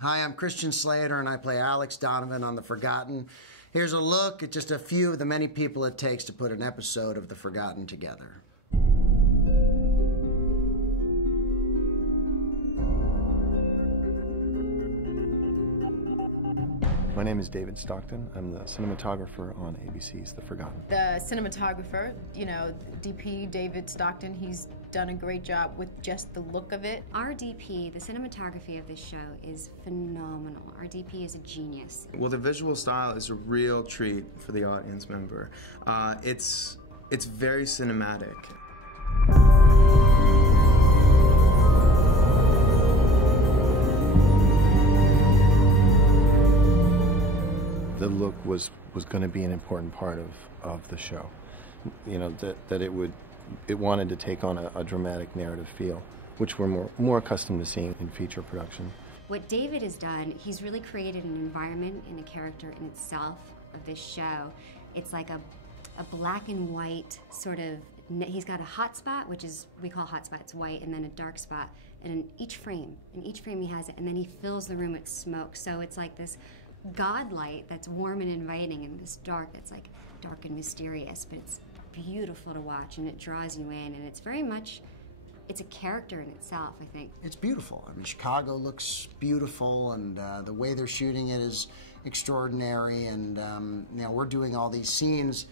Hi, I'm Christian Slater, and I play Alex Donovan on The Forgotten. Here's a look at just a few of the many people it takes to put an episode of The Forgotten together. My name is David Stockton. I'm the cinematographer on ABC's The Forgotten. The cinematographer, DP David Stockton, he's done a great job with just the look of it. Our DP, the cinematography of this show is phenomenal. Our DP is a genius. Well, the visual style is a real treat for the audience member. It's very cinematic. The look was going to be an important part of the show. That it wanted to take on a dramatic narrative feel, which we're more accustomed to seeing in feature production. What David has done, he's really created an environment and a character in itself of this show. It's like a black and white sort of, he's got a hot spot, which is, we call hot spot, it's white, and then a dark spot. And in each frame he has it, and then he fills the room with smoke. So it's like this God light that's warm and inviting, and this dark that's like dark and mysterious, but it's beautiful to watch, and it draws you in, and it's very much, it's a character in itself, I think. It's beautiful. I mean, Chicago looks beautiful, and the way they're shooting it is extraordinary, and we're doing all these scenes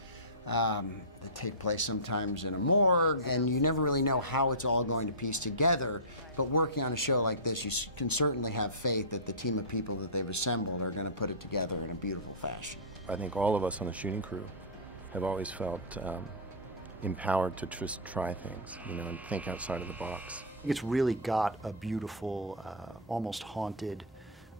that take place sometimes in a morgue, and you never really know how it's all going to piece together. But working on a show like this, you can certainly have faith that the team of people that they've assembled are going to put it together in a beautiful fashion. I think all of us on the shooting crew have always felt empowered to just try things, and think outside of the box. It's really got a beautiful, almost haunted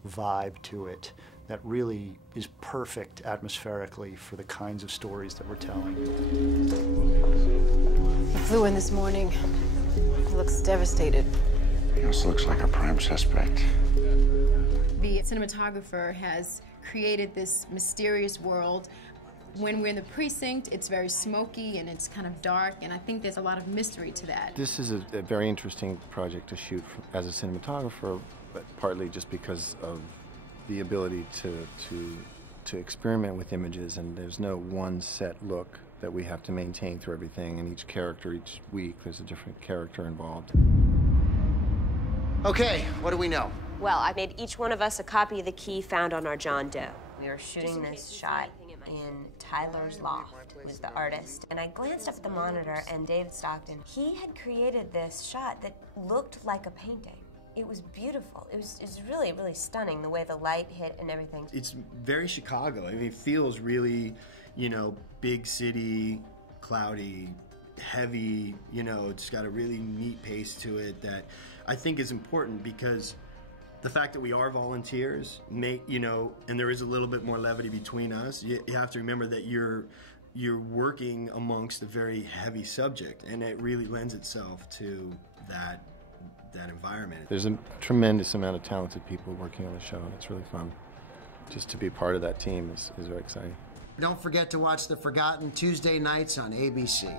vibe to it that really is perfect atmospherically for the kinds of stories that we're telling. He flew in this morning. He looks devastated. He also looks like a prime suspect. The cinematographer has created this mysterious world. When we're in the precinct, it's very smoky and it's kind of dark, and I think there's a lot of mystery to that. This is a very interesting project to shoot as a cinematographer, but partly just because of the ability to experiment with images, and there's no one set look that we have to maintain through everything, and each character, each week, there's a different character involved. Okay, what do we know? Well, I made each one of us a copy of the key found on our John Doe. We were shooting this shot in Tyler's loft, who was the artist. And I glanced up at the monitor, and David Stockton, he had created this shot that looked like a painting. It was beautiful. It was really, really stunning, the way the light hit and everything. It's very Chicago. I mean, it feels really, big city, cloudy, heavy, it's got a really neat pace to it that I think is important, because the fact that we are volunteers, and there is a little bit more levity between us, you have to remember that you're working amongst a very heavy subject, and it really lends itself to that environment. There's a tremendous amount of talented people working on the show, and it's really fun. Just to be part of that team is very exciting. Don't forget to watch The Forgotten Tuesday nights on ABC.